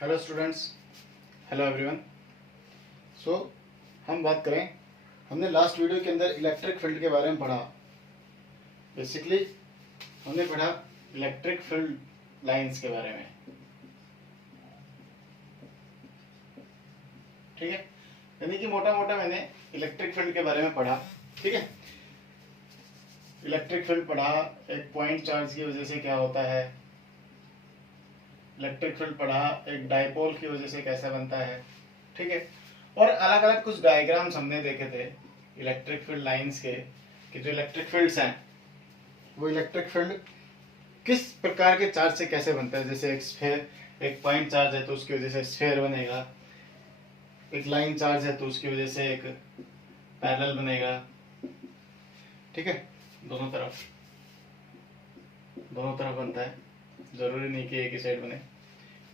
Hello students, hello everyone. So हम बात करें, हमने लास्ट वीडियो के अंदर इलेक्ट्रिक फील्ड के बारे में पढ़ा। बेसिकली हमने पढ़ा इलेक्ट्रिक फील्ड लाइंस के बारे में, ठीक है। यानी कि मोटा मोटा मैंने इलेक्ट्रिक फील्ड के बारे में पढ़ा, ठीक है। इलेक्ट्रिक फील्ड पढ़ा, एक पॉइंट चार्ज की वजह से क्या होता है। इलेक्ट्रिक फील्ड पढ़ा, एक डायपोल की वजह से कैसा बनता है, ठीक है। और अलग अलग कुछ डायग्राम्स हमने देखे थे इलेक्ट्रिक फील्ड लाइंस के, कि जो इलेक्ट्रिक फील्ड्स हैं वो इलेक्ट्रिक फील्ड किस प्रकार के चार्ज से कैसे बनता है। जैसे एक स्फीयर, एक पॉइंट चार्ज है तो उसकी वजह से स्फीयर बनेगा, एक लाइन चार्ज है तो उसकी वजह से एक पैरेलल बनेगा, ठीक है। दोनों तरफ बनता है, जरूरी नहीं कि एक ही साइड बने,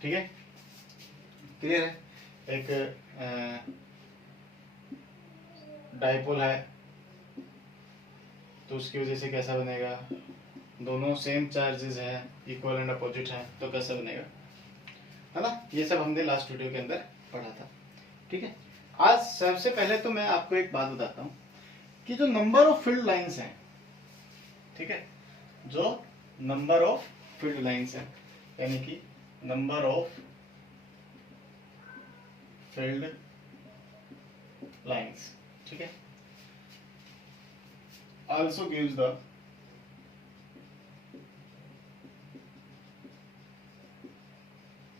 ठीक है। क्लियर है। एक डाइपोल है तो उसकी वजह से कैसा बनेगा, दोनों सेम चार्जेस है, इक्वल एंड अपोजिट है तो कैसा बनेगा, है ना। ये सब हमने लास्ट वीडियो के अंदर पढ़ा था, ठीक है। आज सबसे पहले तो मैं आपको एक बात बताता हूँ कि जो नंबर ऑफ फील्ड लाइंस हैं, ठीक है, जो नंबर ऑफ फील्ड लाइंस हैं, यानी कि नंबर ऑफ फील्ड लाइंस, ठीक है, also gives the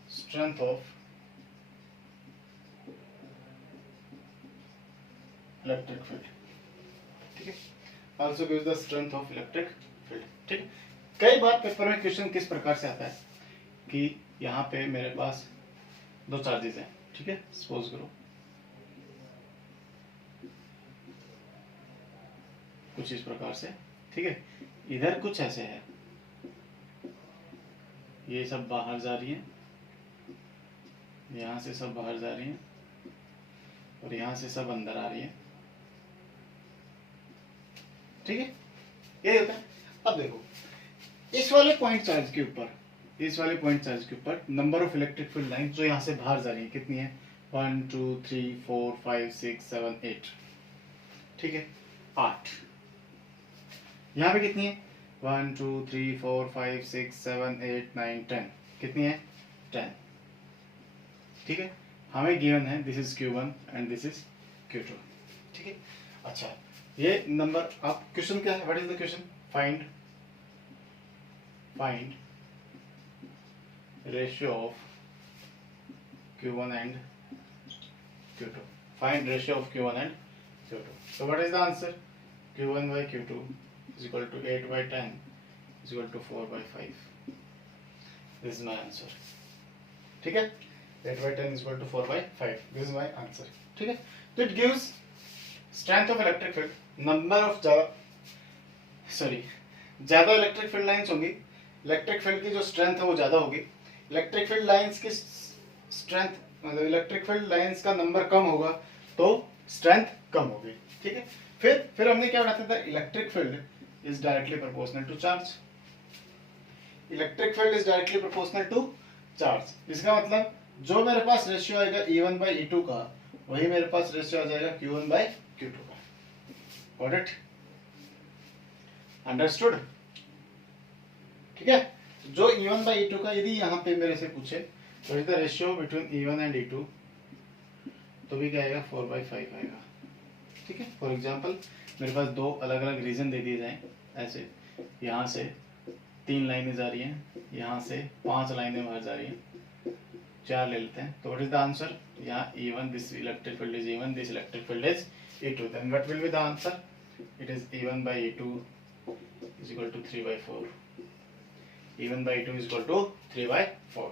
strength of electric field, ठीक है। also gives the strength of electric field, ठीक है। कई बार पेपर में क्वेश्चन किस प्रकार से आता है कि यहाँ पे मेरे पास दो चार्जेस हैं, ठीक है। सपोज करो कुछ इस प्रकार से, ठीक है। इधर कुछ ऐसे है, ये सब बाहर जा रही है, यहाँ से सब बाहर जा रही है और यहाँ से सब अंदर आ रही है, ठीक है। यही होता है। अब देखो इस वाले पॉइंट चार्ज के ऊपर, इस वाले पॉइंट चार्ज के ऊपर number of electric field line जो यहाँ से बाहर जा रही है कितनी है, 1 2 3 4 5 6 7 8, ठीक है, 8। यहाँ पे कितनी है, 1 2 3 4 5 6 7 8 9 10, कितनी है, 10, ठीक है। हमें गिवन है this is Q1 and this is Q2, ठीक है। अच्छा, ये नंबर, आप क्वेश्चन क्या है, what is the question, find ratio of Q1 and Q2, find ratio of Q1 and Q2। so what is the answer, Q1 by Q2 is equal to 8 by 10 is equal to 4 by 5, this is my answer, ठीक है। 8 by 10 is equal to 4 by 5, this is my answer, ठीक है। तो it gives strength of electric field, number of ज्यादा electric field lines होंगी, electric field की जो strength है वो ज्यादा होगी। इलेक्ट्रिक फील्ड लाइंस की स्ट्रेंथ, मतलब इलेक्ट्रिक फील्ड लाइंस का नंबर कम होगा तो स्ट्रेंथ कम होगी, ठीक है। फिर हमने क्या बताया था, electric field is directly proportional to charge, electric field is directly proportional to charge. इसका मतलब जो मेरे पास रेशियो आएगा E1 by E2 का, वही मेरे पास रेशियो आ जाएगा Q1 by Q2 का। गॉट इट, अंडरस्टूड, ठीक है। जो E1 by E2 का यदि यहाँ पे मेरे से पूछे तो is the ratio between E1 and E2, तो भी क्या आएगा, 4 by 5 आएगा, ठीक है। फॉर एग्जाम्पल मेरे पास दो अलग अलग रीजन दे दिए जाए, ऐसे यहाँ से 3 लाइनें जा रही हैं, यहाँ से 5 लाइनें बाहर जा रही हैं, 4 ले लेते हैं, तो व्हाट इज द आंसर, यहाँ E1, this electric field is E1, this electric field is E2, then what will be the answer, it is E1 by E2 is equal to 3 by 4, E1 by E2 is equal to 3 by 4,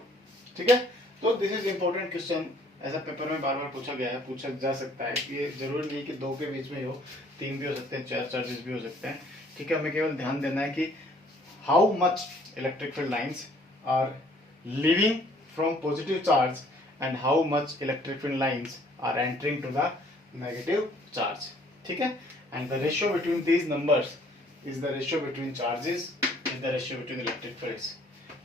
ठीक है। तो this is important question, ऐसा paper में बार बार पूछा गया है, पूछा जा सकता है। ये जरूरी नहीं कि 2 के बीच में ही हो, 3 भी हो सकते हैं, 4 चार्जेस भी हो सकते हैं, ठीक है। हमें केवल ध्यान देना है कि how much electric field lines are living from positive charge and how much electric field lines are entering to the negative charge, ठीक है। And the ratio between these numbers is the ratio between charges, is the ratio between electric fields,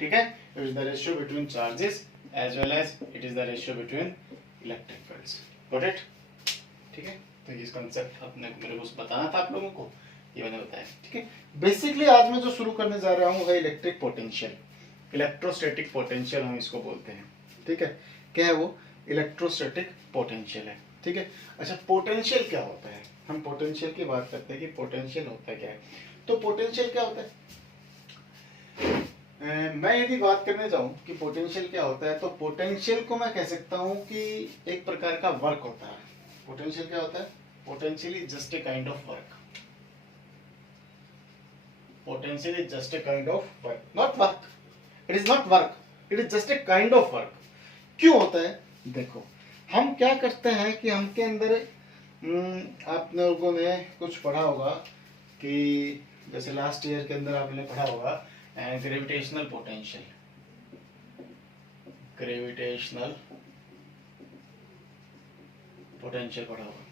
ठीक है। It is the ratio between charges as well as it is the ratio between electric fields. Got it? ठीक है, तो ये concept अपने मेरे को बताना था आप लोगों को, ये मैंने बताया. ठीक है, बेसिकली आज मैं जो शुरू करने जा रहा हूँ वो इलेक्ट्रिक पोटेंशियल, इलेक्ट्रोस्टैटिक पोटेंशियल हम इसको बोलते हैं. ठीक है, क्या है वो? इलेक्ट्रोस्टैटिक पोटेंशियल है. ठीक है, अच्छा पोटेंशियल क्या होता है? हम पोटेंशियल की बात करते हैं कि पोटेंशियल होता है क्या है. तो पोटेंशियल क्या होता है? मैं यदि बात करने जाऊं कि पोटेंशियल क्या होता है, तो पोटेंशियल को मैं कह सकता हूं कि एक प्रकार का वर्क होता है. पोटेंशियल क्या होता है? Potential is just a kind of work. Potential is just a kind of work, not work. It is not work, it is just a kind of work. क्यों होता है? देखो, हम क्या करते हैं कि हमके अंदर आप लोगों ने कुछ पढ़ा होगा कि जैसे लास्ट ईयर के अंदर आपने पढ़ा होगा ग्रेविटेशनल पोटेंशियल, ग्रेविटेशनल पोटेंशियल पढ़ा होगा.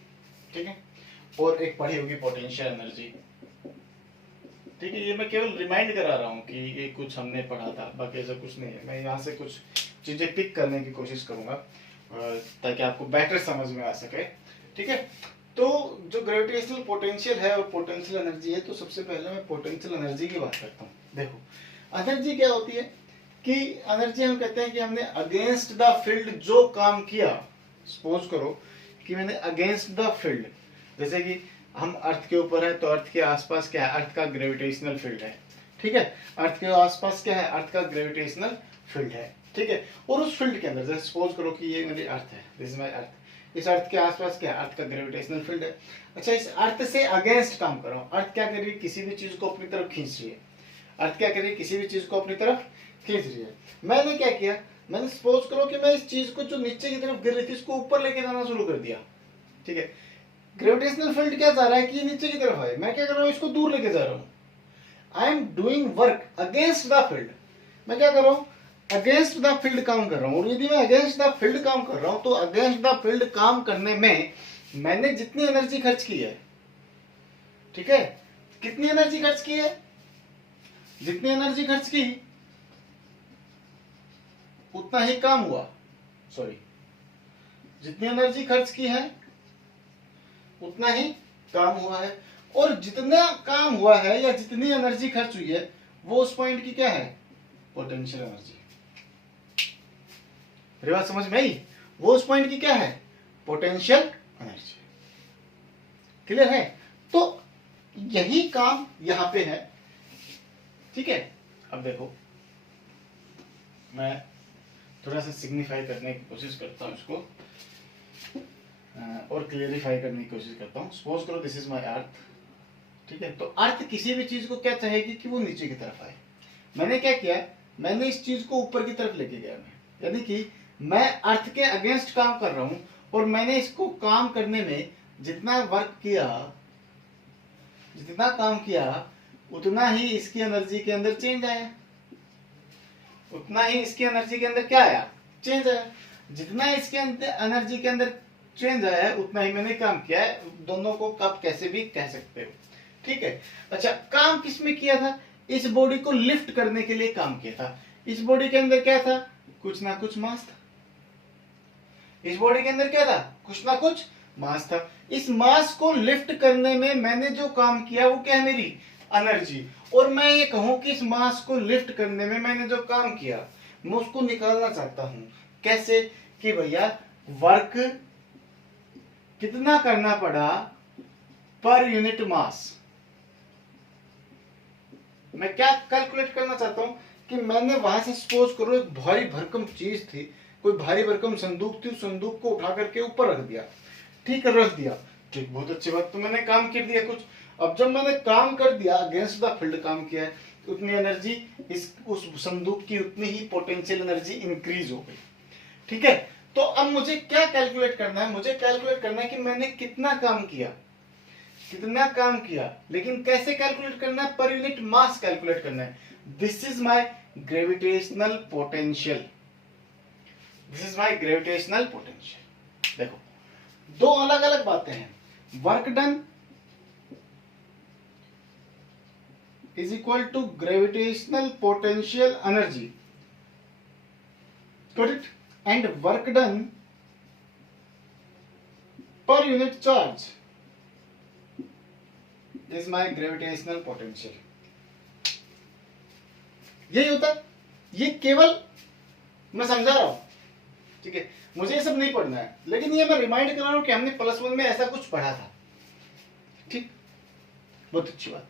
ठीक है, और एक पढ़ी होगी पोटेंशियल एनर्जी. ठीक है, ये मैं केवल रिमाइंड करा रहा हूँ कि ये कुछ हमने पढ़ा था, बाकी ऐसा कुछ नहीं है. मैं यहाँ से कुछ चीजें पिक करने की कोशिश करूंगा ताकि आपको बेटर समझ में आ सके. ठीक है, तो जो ग्रेविटेशनल पोटेंशियल है और पोटेंशियल एनर्जी है, तो सबसे पहले मैं पोटेंशियल एनर्जी की बात करता हूँ. देखो, एनर्जी क्या होती है कि एनर्जी हम कहते हैं कि हमने अगेंस्ट द फील्ड जो काम किया. सपोज करो कि मैंने अगेंस्ट द फील्ड, जैसे कि हम अर्थ के ऊपर है तो अर्थ के आसपास क्या है? अर्थ का ग्रेविटेशनल फील्ड है. ठीक है, अर्थ के आसपास क्या है? अर्थ का ग्रेविटेशनल फील्ड है. ठीक है, और उस फील्ड के अंदर जैसे सपोज करो कि ये मेरी अर्थ है, दिस इज माय अर्थ. इस अर्थ के आसपास क्या है? अर्थ का ग्रेविटेशनल फील्ड है. अच्छा, इस अर्थ से अगेंस्ट काम कर रहा हूं. अर्थ क्या कर रही है? किसी भी चीज को अपनी तरफ खींच रही है. अर्थ क्या कर रही है? किसी भी चीज को अपनी तरफ खींच रही है. मैंने क्या किया? मैंने सपोज करो कि मैं इस चीज को जो नीचे की तरफ गिर रही थी इसको ऊपर लेके जाना शुरू कर दिया. ठीक है, ग्रेविटेशनल फील्ड क्या चाह रहा है कि ये नीचे की तरफ आए. मैं क्या कर रहा हूँ? इसको दूर लेके जा रहा हूँ. I am doing work against the field. मैं क्या कर रहा हूँ? अगेंस्ट द फील्ड काम कर रहा हूँ. और यदि मैं अगेंस्ट द फील्ड काम कर रहा हूँ तो अगेंस्ट द फील्ड काम करने में मैंने जितनी एनर्जी खर्च की है, ठीक है, कितनी एनर्जी खर्च की है? जितनी एनर्जी खर्च की उतना ही काम हुआ. सॉरी, जितनी एनर्जी खर्च की है उतना ही काम हुआ है. और जितना काम हुआ है या जितनी एनर्जी खर्च हुई है वो उस पॉइंट की क्या है? Potential energy. मेरी बात समझ में आई? वो उस पॉइंट की क्या है? Potential energy. क्लियर है? तो यही काम यहां पे है. ठीक है, अब देखो मैं थोड़ा सा सिग्निफाई करने की कोशिश करता हूं इसको और क्लियरिफाई करने की कोशिश करता हूं. सपोज करो दिस इज माय अर्थ. ठीक है, तो अर्थ किसी भी चीज को क्या चाहेगी कि वो नीचे की तरफ आए. मैंने क्या किया? मैंने इस चीज को ऊपर की तरफ लेके गया. मैं यानी कि मैं अर्थ के अगेंस्ट काम कर रहा हूं और मैंने इसको काम करने में जितना वर्क किया, जितना काम किया, उतना ही इसकी एनर्जी के अंदर चेंज आया. उतना ही इसकी एनर्जी के अंदर क्या आया? चेंज आया. जितना इसके अंदर एनर्जी के अंदर चेंज आया है उतना ही मैंने काम किया है. दोनों को कब कैसे भी कह सकते हो. ठीक है, अच्छा काम किसमें किया था? इस बॉडी को लिफ्ट करने के लिए काम किया था. इस बॉडी के अंदर क्या था? कुछ ना कुछ मास था. इस बॉडी के अंदर क्या था? कुछ ना कुछ मास था. इस मास को लिफ्ट करने में मैंने जो काम किया वो क्या है? मेरी एनर्जी. और मैं ये कहूं कि इस मास को लिफ्ट करने में मैंने जो काम किया मैं उसको निकालना चाहता हूं. कैसे? कि भैया वर्क कितना करना पड़ा पर यूनिट मास. मैं क्या कैलकुलेट करना चाहता हूं कि मैंने वहां से सपोज करो एक भारी भरकम चीज थी, कोई भारी भरकम संदूक थी, उस संदूक को उठा करके ऊपर रख दिया. ठीक है, रख दिया. ठीक, बहुत अच्छी बात. तो मैंने काम कर दिया कुछ. अब जब मैंने काम कर दिया, अगेंस्ट द फील्ड काम किया है, तो उतनी एनर्जी इस उस संदूक की उतनी ही पोटेंशियल एनर्जी इंक्रीज हो गई. ठीक है, तो अब मुझे क्या कैलकुलेट करना है? मुझे कैलकुलेट करना है कि मैंने कितना काम किया, कितना काम किया. लेकिन कैसे कैलकुलेट करना है? पर यूनिट मास कैलकुलेट करना है. This is my gravitational potential. This is my gravitational potential. देखो, दो अलग अलग बातें हैं. Work done is equal to gravitational potential energy. got it? And work done per unit charge is my gravitational potential. यही होता है, ये केवल मैं समझा रहा हूं, ठीक है, मुझे ये सब नहीं पढ़ना है, लेकिन ये मैं रिमाइंड कर रहा हूं कि हमने +1 में ऐसा कुछ पढ़ा था, ठीक, बहुत अच्छी बात।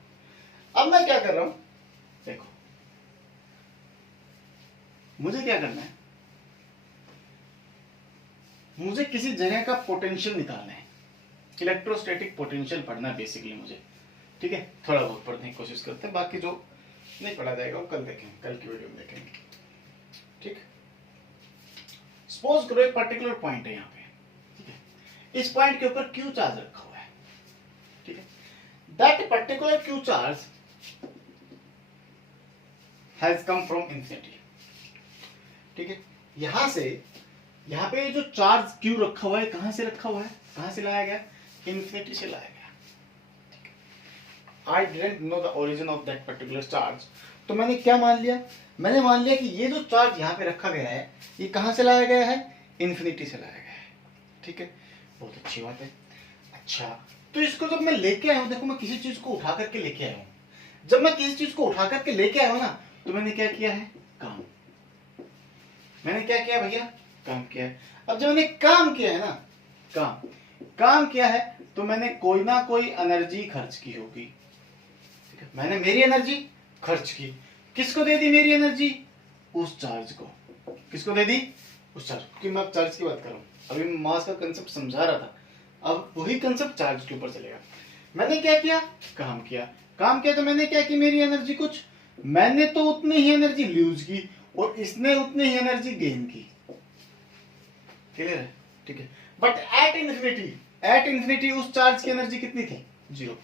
अब मैं क्या कर रहा हूं, देखो मुझे क्या करना है, मुझे किसी जगह का पोटेंशियल निकालना है, इलेक्ट्रोस्टैटिक पोटेंशियल पढ़ना बेसिकली मुझे, ठीक है, थोड़ा बहुत पढ़ने की कोशिश करते हैं, बाकी जो नहीं पढ़ा जाएगा वो कल देखेंगे, कल की वीडियो में देखेंगे, ठीक। सपोज करो एक पर्टिकुलर पॉइंट है यहाँ पे, ठीक है, इस पॉइंट के ऊपर क्यू चार्ज रखा हुआ है, ठीक है, that particular Q charge has come from infinity, ठीक है, यहां से यहाँ पे जो चार्ज क्यू रखा हुआ है, कहां से रखा हुआ है, कहां से लाया गया, इंफिनिटी से लाया गया, I didn't know the origin of that particular charge, तो मैंने क्या मान लिया, मैंने मान लिया कि ये जो चार्ज यहाँ पे रखा गया है, ये कहां से लाया गया है, इंफिनिटी से लाया गया है, ठीक है, बहुत अच्छी बात है। अच्छा, तो इसको जब मैं लेके आया हूं, देखो मैं किसी चीज को उठा करके लेके आया हूं, जब मैं किसी चीज को उठा करके लेके आया हूं ना, तो मैंने क्या किया है, काम, मैंने क्या किया भैया, काम किया है। अब जब मैंने काम किया है ना, काम किया है, तो मैंने कोई ना कोई एनर्जी खर्च की होगी, ठीक है, मैंने मेरी एनर्जी खर्च की, किसको दे दी मेरी एनर्जी, उस चार्ज को, किसको दे दी, उस चार्ज, क्योंकि मैं अब चार्ज की बात कर रहा हूं, अभी मैं मास का कंसेप्ट समझा रहा था, अब वही कंसेप्ट चार्ज के ऊपर चलेगा। मैंने क्या किया, काम किया, तो मैंने क्या की, मेरी एनर्जी कुछ, मैंने तो उतनी ही एनर्जी लूज की और इसने उतनी ही एनर्जी गेन की, क्लियर है, ठीक है, बट एट इन्फिनिटी उस चार्ज की एनर्जी कितनी थी, 0,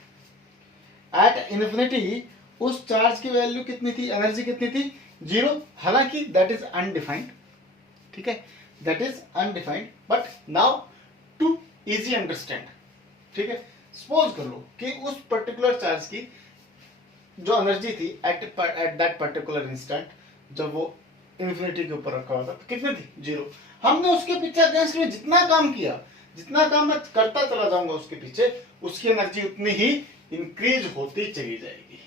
एट इन्फिनिटी उस चार्ज की वैल्यू कितनी थी, एनर्जी कितनी थी, 0, हालांकि दैट इज अनडिफाइंड, ठीक है, that is undefined, but now to easy understand, ठीक है, सपोज कर लो कि उस पर्टिकुलर चार्ज की जो एनर्जी थी एट दैट पर्टिकुलर इंस्टेंट, जब वो इन्फिनिटी के ऊपर रखा हुआ था, तो कितनी थी, 0, हमने उसके पीछे अगेंस्ट में जितना काम किया, जितना काम मैं करता चला जाऊंगा उसके पीछे, उसकी एनर्जी उतनी ही इंक्रीज होती चली जाएगी,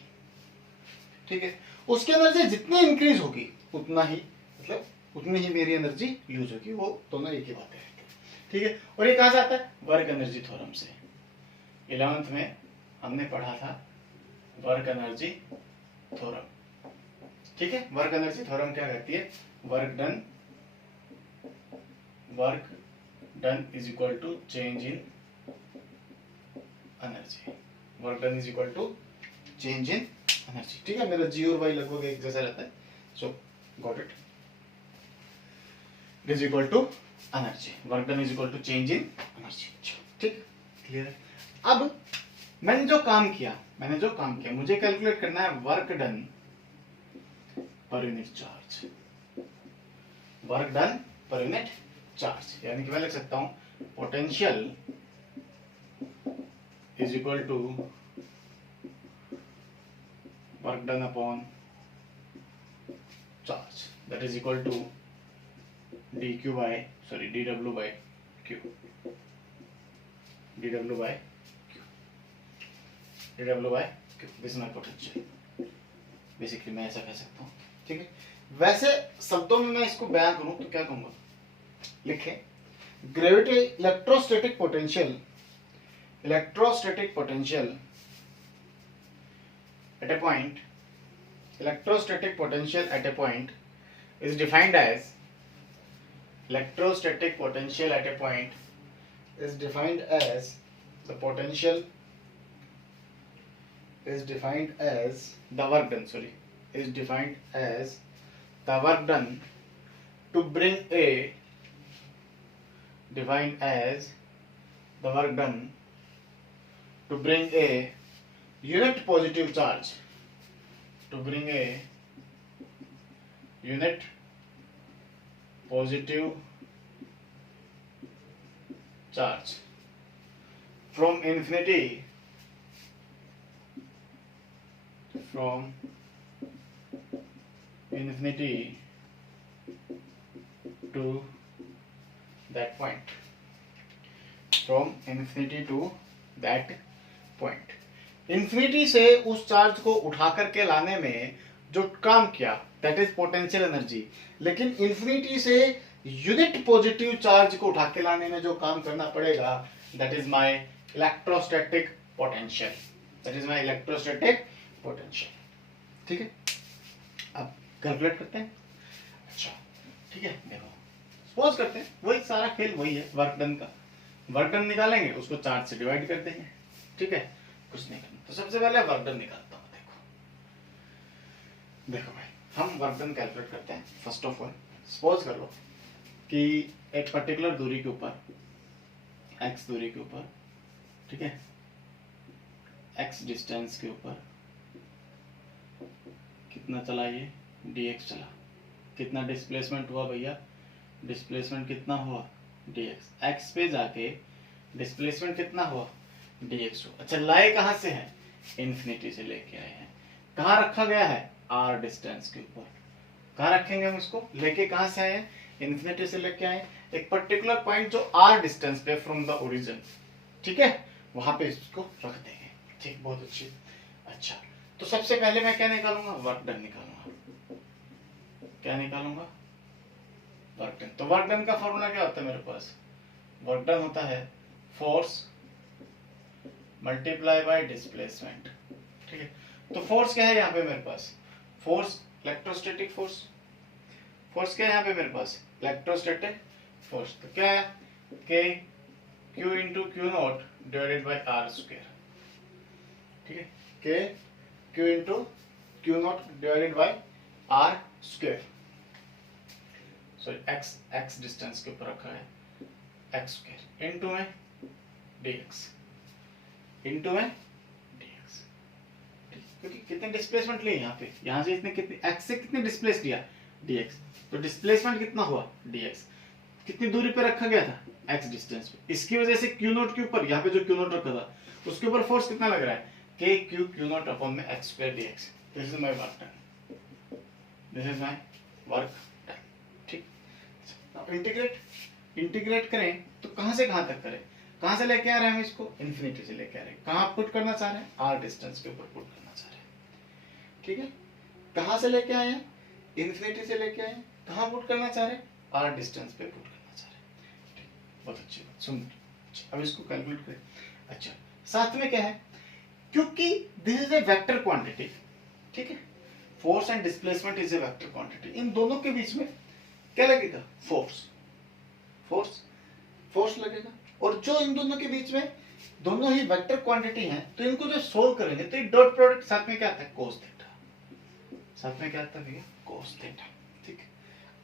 ठीक है, उसकी एनर्जी जितनी इंक्रीज होगी उतना ही, मतलब उतनी ही मेरी एनर्जी यूज होगी, वो दोनों एक ही बात है, ठीक है। और ये कहां से आता है, वर्क एनर्जी थ्योरम से, 11th में हमने पढ़ा था वर्क एनर्जी थ्योरम, ठीक है, वर्क एनर्जी थ्योरम क्या कहती है, work done is equal to change in energy, work done is equal to change in energy, ठीक है, मेरा जी और वाई लगभग एक जैसा रहता है, so got it, is equal to energy, work done is equal to change in energy, ठीक, क्लियर। अब मैंने जो काम किया, मुझे कैलकुलेट करना है वर्क डन पर यूनिट चार्ज, वर्क डन पर यूनिट चार्ज, यानी कि मैं लिख सकता हूं potential is equal to work done upon charge, that is equal to dw by q, this is my potential, basically मैं ऐसा कह सकता हूं, ठीक है। वैसे शब्दों में मैं इसको बयान करूं तो क्या कहूंगा, लिखें gravity electrostatic potential at a point, electrostatic potential at a point is defined as the potential is defined as the work done, to bring a unit positive charge, from infinity to to that point, from infinity to that point। Infinity से उस charge को उठा करके लाने में जो काम किया दैट इज पोटेंशियल एनर्जी, लेकिन इन्फिनिटी से यूनिट पॉजिटिव चार्ज को उठा के लाने में जो काम करना पड़ेगा that is my electrostatic potential, that is my electrostatic potential. ठीक है, अब कैलकुलेट करते हैं। अच्छा ठीक है, देखो सपोज करते हैं वही सारा खेल वही है, वर्क डन का। वर्क डन निकालेंगे, उसको चार्ज से डिवाइड कर देंगे। ठीक है, कुछ नहीं करना। तो सबसे पहले वर्क डन निकालता हूं। देखो भाई, हम वर्क डन कैलकुलेट करते हैं। फर्स्ट ऑफ ऑल सपोज कर लो कि एक पर्टिकुलर दूरी के ऊपर, x दूरी के ऊपर, ठीक है, x डिस्टेंस के ऊपर कितना चला ये dx चला। कितना डिस्प्लेसमेंट हुआ भैया, डिस्प्लेसमेंट कितना हुआ dx। x पे जाके डिस्प्लेसमेंट कितना हुआ dx हुआ। अच्छा, लाए कहाँ से है, इन्फिनिटी से लेके आए हैं। कहाँ रखा गया है, r डिस्टेंस के ऊपर। कहाँ रखेंगे हम इसको, लेके कहाँ से आए, इन्फिनिटी से लेके आए एक पर्टिकुलर पॉइंट जो r डिस्टेंस पे फ्रॉम द ओरिजिन। ठीक है, वहां पे इसको रख देंगे। ठीक, बहुत अच्छी। अच्छा, तो सबसे पहले मैं क्या निकालूंगा, वर्क डन निकालूंगा। क्या निकालूंगा, वर्क डन। तो वर्क डन का फॉर्मूला क्या होता है मेरे पास, वर्क डन होता है फोर्स मल्टीप्लाई बाय डिस्प्लेसमेंट। ठीक है, तो फोर्स क्या है यहाँ पे मेरे पास, फोर्स इलेक्ट्रोस्टैटिक फोर्स। फोर्स क्या है यहाँ पे मेरे पास, इलेक्ट्रोस्टैटिक फोर्स। तो क्या है, K Q into Q naught divided by R square. ठीक है, K Q into Q naught divided by R square. Sorry, X distance के ऊपर रखा है, एक्स स्क्वायर इंटू में डीएक्स, इंटू में डीएक्स। क्योंकि कितने डिस्प्लेसमेंट लिए यहाँ पे, यहाँ से इसने कितने x से कितने डिस्प्लेस किया dx, तो डिस्प्लेसमेंट कितना हुआ dx। कितनी दूरी पे रखा गया था, x डिस्टेंस पे। इसकी वजह से q नॉट के ऊपर, यहाँ पे जो q नॉट रखा था उसके ऊपर फोर्स कितना लग रहा है, k q नॉट अपॉन में x square dx। This is my work done, this is my work done. ठीक, इंटीग्रेट करें तो कहां से कहां तक करें, कहां से लेके आ रहे हैं हम इसको, इन्फिनिटी से लेके आ रहे हैं। कहां पुट करना चाह रहे हैं, r डिस्टेंस के ऊपर पुट करना चाह रहे हैं। ठीक है, कहां से लेके आए हैं, इन्फिनिटी से लेके आए हैं। कहां पुट करना चाह रहे हैं, r डिस्टेंस पे पुट करना चाह रहे हैं। ठीक, बहुत अच्छी बात, सुन। अब इसको कैलकुलेट करें। अच्छा, साथ में क्या है, क्योंकि this is a vector quantity. ठीक है, force and displacement is a vector quantity. इन दोनों के बीच में क्या लगेगा, फोर्स, फोर्स, फोर्स लगेगा। और जो इन दोनों के बीच में दोनों ही वेक्टर क्वांटिटी हैं, तो इनको जो सोल्व करेंगे तो एक डॉट प्रोडक्ट साथ में क्या आता है, कोस थीटा। साथ में क्या आता है भैया, कोस थीटा। ठीक है,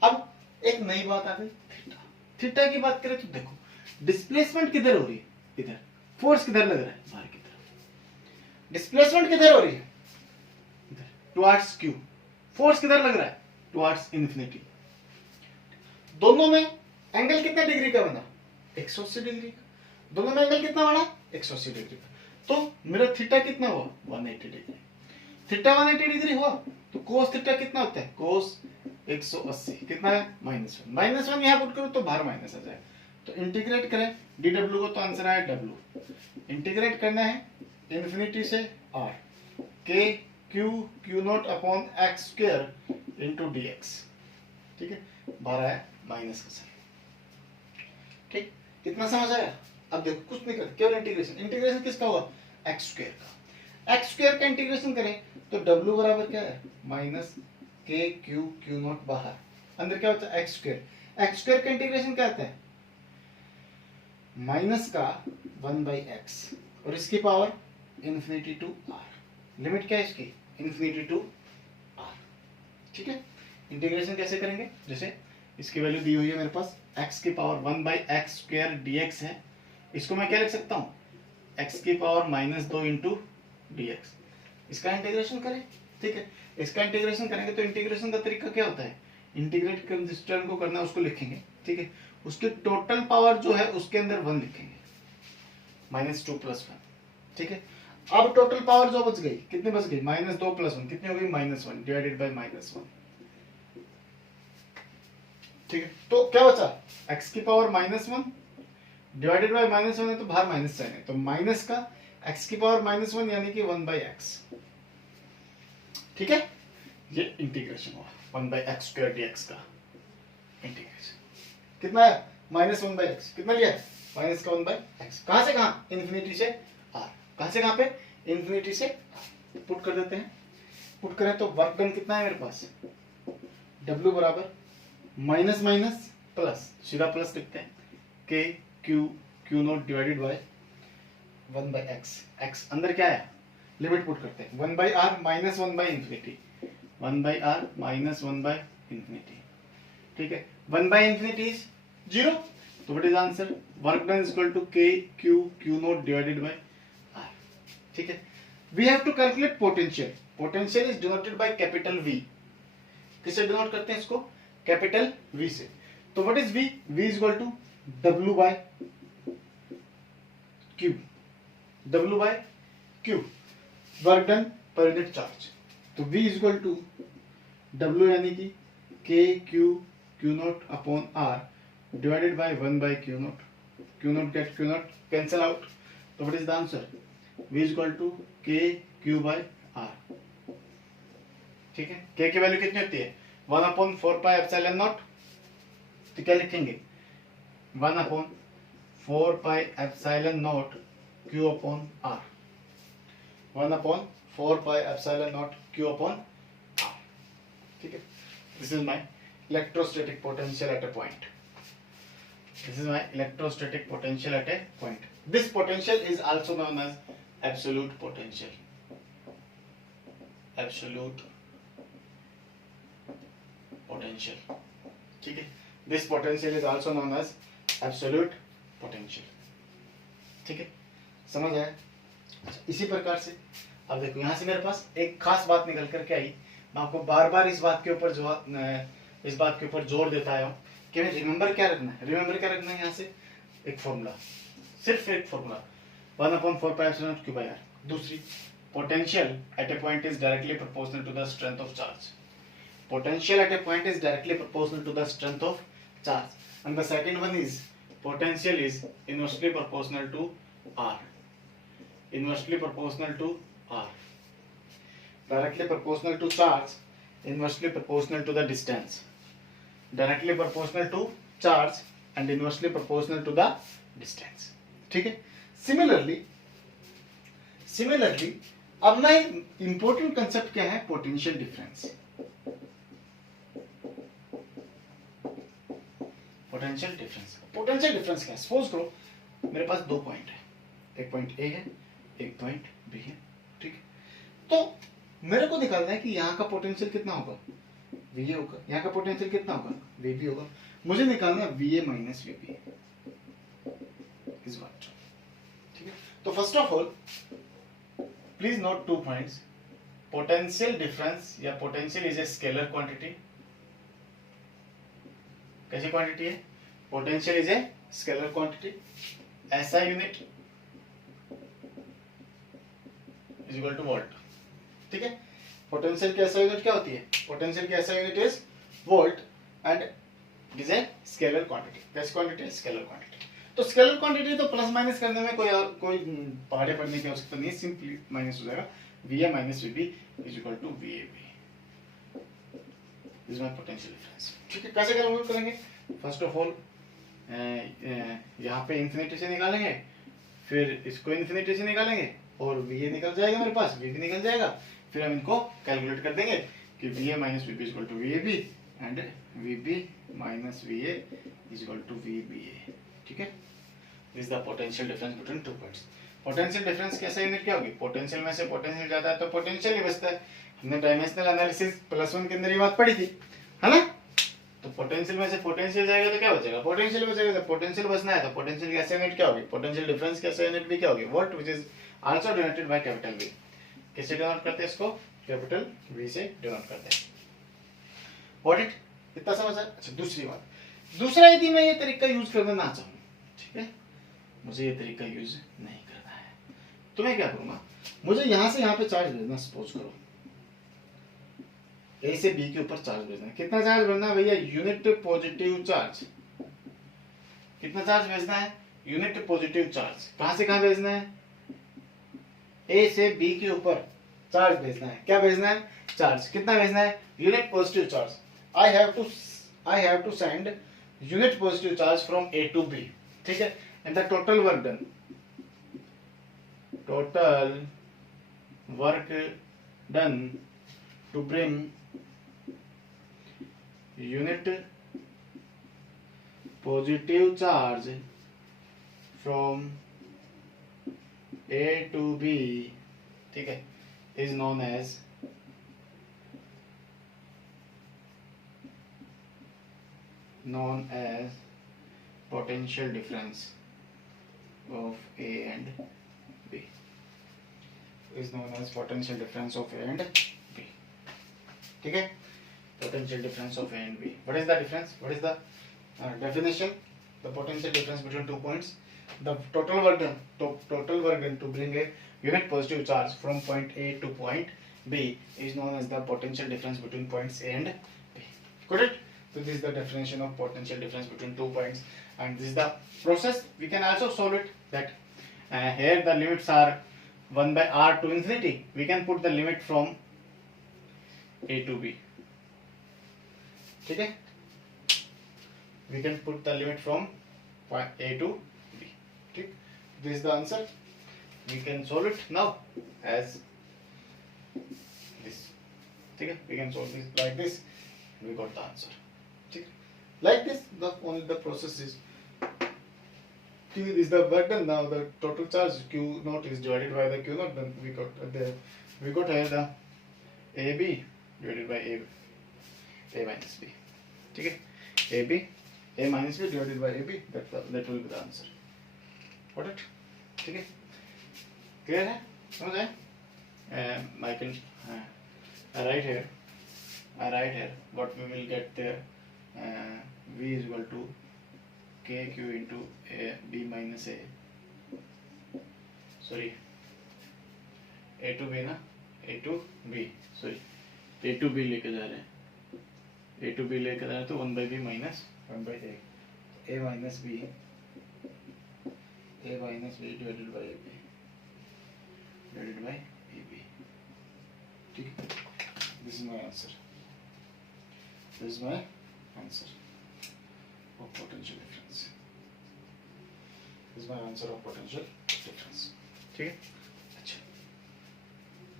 अब एक नई बात आ गई, थीटा। थीटा की बात करें तो देखो, डिस्प्लेसमेंट किधर हो रही है, इधर। फोर्स किधर लग रहा है, बाहर की तरफ। डिस्प्लेसमेंट किधर हो रही है, इधर टुवर्ड्स क्यू। फोर्स किधर लग रहा है, टुवर्ड्स इन्फिनिटी। दोनों में एंगल कितना डिग्री का बना, 180 डिग्री का। दोनों में एंगल कितना बना, 180 डिग्री का। तो मेरा थीटा कितना हुआ, 180 डिग्री। थीटा 180 डिग्री हुआ तो कोस थीटा कितना होता है, कोस 180 कितना है, -1। -1 यहां पुट करो तो बाहर माइनस आ जाए। तो इंटीग्रेट करें dw को, तो आंसर आया w। इंटीग्रेट करना है इन्फिनिटी से r, k q naught upon x square into dx। ठीक है, बाहर आया माइनस का साइन। ठीक, कितना समझ आया। अब देखो, कुछ नहीं करते, केवल इंटीग्रेशन। इंटीग्रेशन किसका हुआ, एक्स स्क्वायर का। एक्स स्क्वायर का इंटीग्रेशन करें तो w बराबर क्या है, माइनस के क्यू नॉट, बाहर अंदर क्या होता है, एक्स स्क्वायर। एक्स स्क्वायर का इंटीग्रेशन क्या आता है, माइनस का 1/x, और इसकी power infinity to r। Limit क्या है इसकी, इन्फिनिटी टू r। ठीक है, इंटीग्रेशन कैसे करेंगे, जैसे इसकी वैल्यू दी हुई है मेरे पास, x की पावर 1/x स्क्वायर dx है। इसको मैं क्या लिख सकता हूँ, x की पावर -2 इंटू dx। इसका इंटीग्रेशन करें। ठीक है, इसका इंटीग्रेशन करेंगे तो इंटीग्रेशन का तरीका क्या होता है, इंटीग्रेट कर जिस टर्म को करना है उसको लिखेंगे। ठीक है, उसके टोटल पावर जो है उसके अंदर 1 लिखेंगे, -2 + 1। ठीक है, अब टोटल पावर जो बच गई, कितनी बच गई, -2 + 1 कितनी हो गई, -1 डिवाइडेड बाय -1। ठीक है, तो क्या बचा, x की पावर -1 डिवाइडेड बाय -1 है तो बाहर माइनस साइन है, तो माइनस का x की पावर -1 यानी कि 1/x। ठीक है, ये इंटीग्रेशन हुआ 1/x² dx का इंटीग्रेशन। कितना है, -1/x, कितना लिया है, माइनस का 1/x। कहां से कहां, इन्फिनिटी से r, कहां से कहां पे, इन्फिनिटी से r। पुट कर देते हैं, पुट करें तो वर्क डन कितना है मेरे पास, W बराबर माइनस माइनस प्लस, सीधा प्लस लिखते हैं, k q naught divided bye 1/x। x अंदर क्या है, लिमिट पुट करते हैं, 1/r माइनस 1/इंफिनिटी, 1/r माइनस 1/इंफिनिटी। ठीक है, 1/इंफिनिटी इज 0, तो what is answer, work done is equal to k q naught divided by r। ठीक है, we have to calculate potential. Potential is denoted by capital V। किससे denote करते हैं इसको, capital V से। तो what is V, V is equal to W by Q, W by Q, work done पर unit charge. तो V is equal to W यानी कि k q naught upon r divided by 1/q nought, q nought get q nought cancel out, तो what is the answer, V is equal to k q by r। ठीक है, k की value कितनी होती है, 1/4πε0, तो क्या लिखेंगे, 1/4πε0 q upon r, 1/4πε0 q upon r। ठीक है, this is my electrostatic potential at a point, this is my electrostatic potential at a point. This potential is also known as absolute potential, absolute potential। ठीक है, this potential is also known as absolute potential। ठीक है, समझ आया। अच्छा, इसी प्रकार से अब देखो यहां से मेरे पास एक खास बात निकल करके आई, मैं आपको बार बार इस बात के ऊपर जोर देता आया हूं कि रिमेंबर क्या रखना है, रिमेंबर क्या रखना है, यहाँ से एक फॉर्मूला, सिर्फ एक फॉर्मूला, 1/4πε0 q by r। दूसरी, potential at a point is directly proportional to the strength of charge, potential at a point is directly proportional to the strength of charge, and the second one is potential is inversely proportional to r, inversely proportional to r, directly proportional to charge, inversely proportional to the distance, directly proportional to charge and inversely proportional to the distance. ठीक है, similarly अब ना important concept क्या है, potential difference. Potential difference क्या है, suppose करो मेरे पास दो पॉइंट है, एक पॉइंट ए है, एक पॉइंट बी है। ठीक है, तो मेरे को निकालना है कि यहाँ का पोटेंशियल कितना होगा, VA होगा, यहाँ का पोटेंशियल कितना होगा, VB होगा। मुझे निकालना है VA minus VB is what. ठीक है, तो first of all please note 2 points, potential difference या potential is a scalar quantity. कैसी क्वांटिटी है, potential is a scalar quantity, SI unit is equal to volt. ठीक है, पोटेंशियल की SI unit क्या होती है, पोटेंशियल की SI unit is volt and it is a scalar quantity. कैसी क्वांटिटी, स्केलर क्वांटिटी। तो स्केलर क्वांटिटी तो प्लस माइनस करने में कोई पहाड़े पड़ने की आवश्यकता नहीं है, सिंपली माइनस हो जाएगा, VA minus VB is equal to VAB। This is my potential difference. ठीक है, कैसे करेंगे, फर्स्ट ऑफ ऑल यहाँ पे इंफिनिटी से निकालेंगे, फिर इसको इंफिनिटी से निकालेंगे और VA निकल जाएगा मेरे पास, VB निकल जाएगा, फिर हम इनको कैलकुलेट कर देंगे कि VA minus VB is equal to VAB and VB minus VA is equal to VBA। ठीक है, this is the potential difference between 2 points. Potential difference कैसे यूनिट क्या होगी, पोटेंशियल में से पोटेंशियल जाता है तो पोटेंशियल ही बचता है। हमने डायमेंशनल एनालिसिस +1 के अंदर ये बात पढ़ी थी, है ना। तो पोटेंशियल में से पोटेंशियल जाएगा तो क्या बचेगा, पोटेंशियल बचेगा। तो पोटेंशियल बचना है तो पोटेंशियल की SI यूनिट क्या होगी, पोटेंशियल डिफरेंस की SI यूनिट भी क्या होगी, volt, which is also denoted by capital V। किससे डिनोट करते हैं इसको, कैपिटल V से डिनोट करते हैं। व्हाट इट, इतना समझ आया। अच्छा, दूसरी बात, दूसरा यदि मैं ये तरीका यूज करना ना चाहूँ, ठीक है, मुझे ये तरीका यूज नहीं करना है, तो मैं क्या करूंगा, मुझे यहां से यहां पे चार्ज भेजना, सपोज करो ए से बी के ऊपर चार्ज भेजना है। कितना चार्ज भेजना है भैया? Unit positive charge. कितना चार्ज भेजना है? Unit positive charge. कहां से कहां भेजना है? ए से बी के ऊपर चार्ज भेजना है। क्या भेजना है? चार्ज। कितना भेजना है? Unit positive charge. I have to send unit positive charge from A to B. ठीक है, and the total work done, total work done to bring unit positive charge from A to B, ठीक है, is known as potential difference of A and B, is known as potential difference of A and B. ठीक है, potential difference of A and B. What is the difference? What is the definition? The potential difference between 2 points. The total work done to bring a unit positive charge from point A to point B is known as the potential difference between points A and B. Got it? So this is the definition of potential difference between 2 points, and this is the process. We can also solve it that here the limits are 1 by r to infinity. We can put the limit from A to B. ठीक है, we can put the limit from point A to B. ठीक, this is the answer. We can solve it now as this. ठीक है, we can solve this like this. We got the answer. Like this, only the process is Q is the work done. Now the total charge Q naught is divided by the Q naught. Then we got here the AB divided by A minus B. ठीक है, AB A minus B divided by AB. That will be the answer. Got it? ठीक है, clear है? समझ आए? I can write here what we will get there. V is equal to KQ into B minus A, sorry, A to B ना, A to B, sorry, A to B लेके जा रहे हैं, A to B लेके जा रहे हैं तो 1 by B minus 1 by A minus B divided by AB ठीक है, this is my answer. This is my answer of potential difference. This is my answer of potential difference. ठीक है, अच्छा,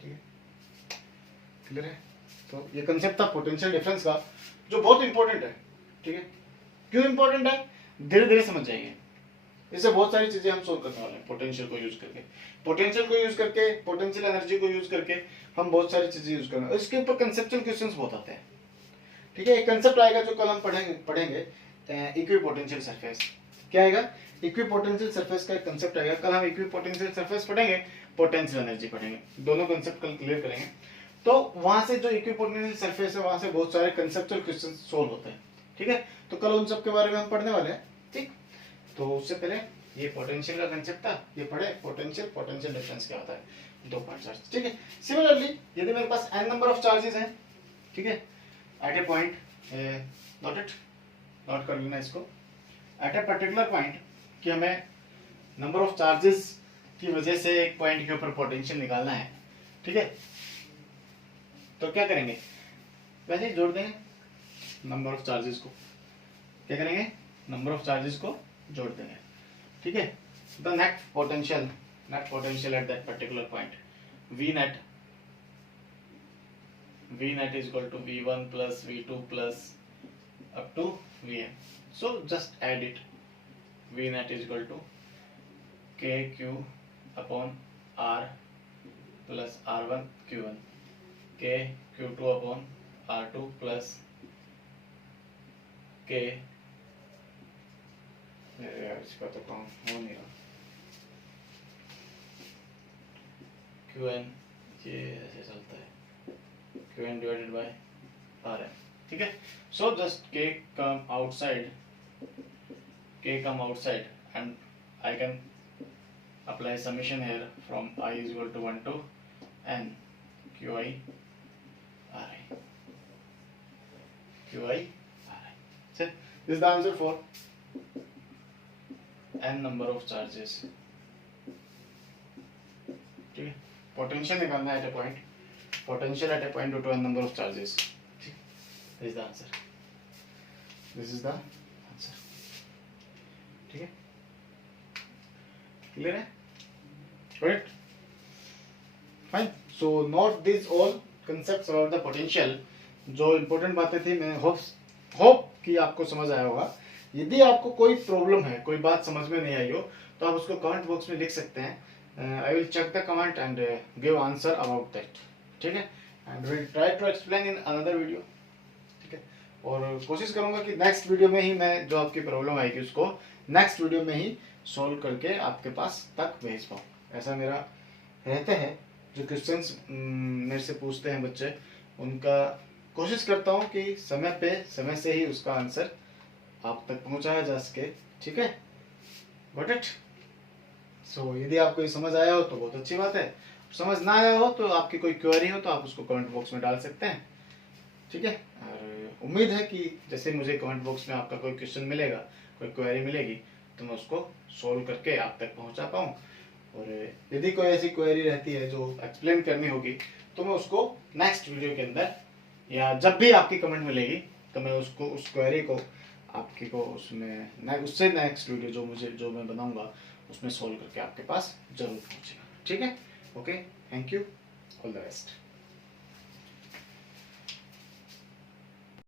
ठीक है, क्लियर है? तो ये कंसेप्ट था पोटेंशियल डिफरेंस का, जो बहुत इंपॉर्टेंट है। ठीक है, क्यों इंपॉर्टेंट है? धीरे धीरे समझ जाएंगे। इससे बहुत सारी चीजें हम सोल्व करने वाले हैं पोटेंशियल को यूज करके, पोटेंशियल एनर्जी को यूज करके हम बहुत सारी चीजें यूज करना। इसके ऊपर कंसेप्चुअल क्वेश्चंस बहुत आते हैं। ठीक है, एक कंसेप्ट आएगा जो कल हम पढ़ेंगे इक्विपोटेंशियल सरफेस। क्या आएगा? इक्विपोटेंशियल सरफेस का एक कंसेप्ट आएगा। कल हम इक्विपोटेंशियल सरफेस पढ़ेंगे, पोटेंशियल एनर्जी पढ़ेंगे, दोनों कंसेप्ट कल क्लियर करेंगे। तो वहां से जो इक्विपोटेंशियल सरफेस है वहां से बहुत सारे कंसेप्चुअल क्वेश्चन सोल्व होते हैं। ठीक है, तो कल उन सब के बारे में हम पढ़ने वाले हैं। ठीक, तो उससे पहले ये पोटेंशियल का कंसेप्ट था, ये पढ़े पोटेंशियल डिफरेंस क्या होता है, 2 पॉइंट चार्ज। ठीक है, सिमिलरली यदि मेरे पास n नंबर ऑफ चार्जेस हैं, ठीक है, एट ए पॉइंट, नोट कर लेना इसको, एट ए पर्टिकुलर पॉइंट कि हमें नंबर ऑफ चार्जेस की वजह से एक पॉइंट के ऊपर पोटेंशियल निकालना है। ठीक है, तो क्या करेंगे? वैसे ही जोड़ देंगे नंबर ऑफ चार्जेस को। क्या करेंगे? नंबर ऑफ चार्जेस को जोड़ देंगे। ठीक है, the net potential at that particular point, V net is equal to V1 plus V2 plus up to Vn. So just add it. V net is equal to KQ upon R plus R1 Q1, K Q2 upon R2 plus K, इसका तो काम हो नहीं रहा, Qn, ये ऐसे चलता है, Qn divided by Rn. ठीक है, so just K come outside and I can apply summation here from I is equal to 1 to n Qi Ri. QI RI. So this is the answer for n number of charges. ठीक है, potential निकालना है at a point, potential at a point two n number of charges. This is the answer. This is the answer. ठीक है, clear है? Right? Fine. So note these all concepts about the potential. जो important बातें थी, मैं hope कि आपको समझ आया होगा. यदि आपको कोई प्रॉब्लम है, कोई बात समझ में नहीं आई हो, तो आप उसको कमेंट बॉक्स में लिख सकते हैं. I will check the comment and give answer about that. ठीक है, and will try to explain in another video. ठीक है, और कोशिश करूंगा कि नेक्स्ट वीडियो में ही मैं जो आपकी प्रॉब्लम आएगी उसको नेक्स्ट वीडियो में ही सॉल्व करके आपके पास तक भेज पाऊँ. ऐसा मेरा रहता है. जो क्वेश्चंस मेरे से पूछते हैं बच्चे, उनका कोशिश करता हूँ कि समय से ही उसका आंसर आप तक पहुंचाया जा सके. ठीक है, गॉट इट? सो यदि आपको ये समझ आया हो तो बहुत अच्छी बात है. समझ ना आया हो तो आपकी कोई क्वेरी हो तो आप उसको कमेंट बॉक्स में डाल सकते हैं. ठीक है, और उम्मीद है कि जैसे मुझे कमेंट बॉक्स में आपका कोई क्वेश्चन मिलेगा, कोई क्वेरी मिलेगी, तो मैं उसको सोल्व करके आप तक पहुंचा पाऊँ. और यदि कोई ऐसी क्वेरी रहती है जो एक्सप्लेन करनी होगी, तो मैं उसको नेक्स्ट वीडियो के अंदर या जब भी आपकी कमेंट मिलेगी, तो मैं उसको उस क्वेरी को आपकी को उसमें उससे नेक्स्ट वीडियो जो मैं बनाऊंगा उसमें सोल्व करके आपके पास जरूर पहुंचेगा. ठीक है, okay, thank you, all the best.